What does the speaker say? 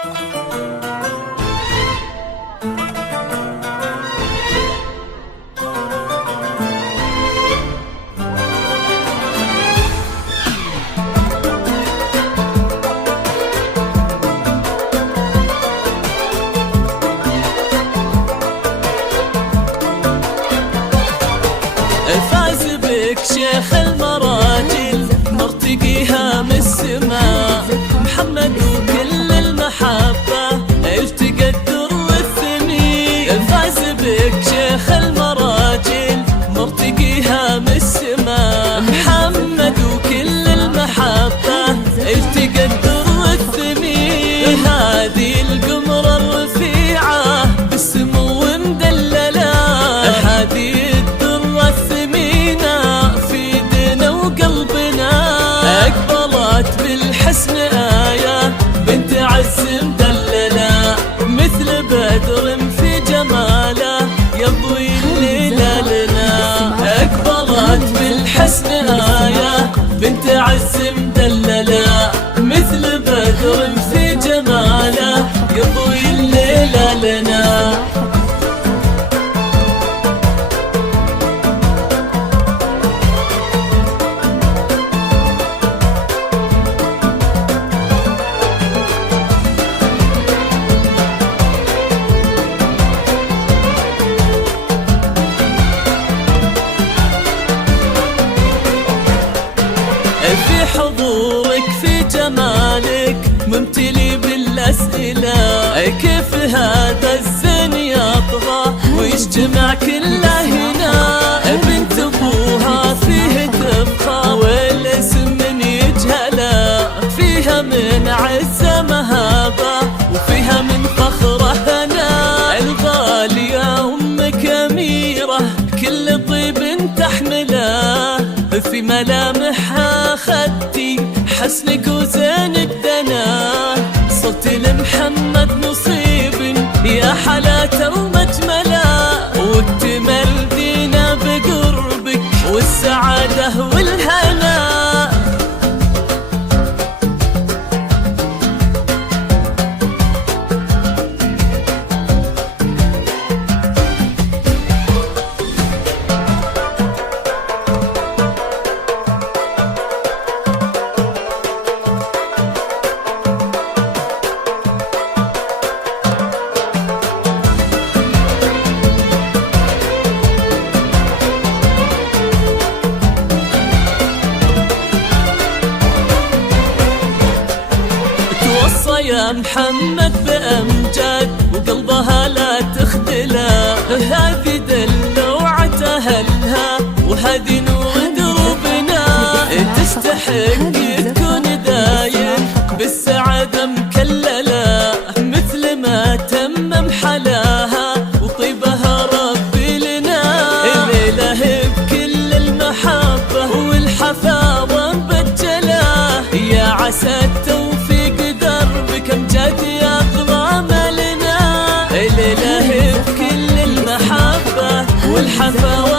فاز بك شيخ المراجل مرتقيها من السماء، محمد وكل المحبة التقى الدر والثمين. فاز بك شيخ المراجل مرتقيها من السماء، محمد وكل المحبة التقى الدر والثمين. هذه القمرة الرفيعة بالسمو مدللة، هذه بالحسن آية بنت عز مدللة، مثل بدر في جماله يضوي الليلة لنا. أكبرت بالحسن آية بنت عز مدللة، مثل بدر في جماله يضوي الليلة لنا. في حضورك في جمالك ممتلي بالأسئلة، كيف هذا الزين يطغى ويجتمع كله هنا؟ بنت أبوها فيه تبقى والاسم من يجهله، فيها من عزة مهابة وفيها من فخره هنا. الغالية أمك أميرة كل طيب تحمله، في ملامحها خدتي حسنك وزين الدنا. صرت لمحمد نصيب يا حلاته ومجمله، واكتمل دينا بقربك والسعادة والهنا. يا محمد بأمجاد وقلبها لا تخذله، هذه دلوعة أهلها وهذه نور دربنا. تستحق تكون دايم بالسعادة مكللة، مثل ما تمم حلاها وطيبها ربي لنا. الليلة بكل المحبة والحفاوة مبجلة، يا عسى كم جد يا أغلى مالنا. الليلة بكل المحبة والحفاوة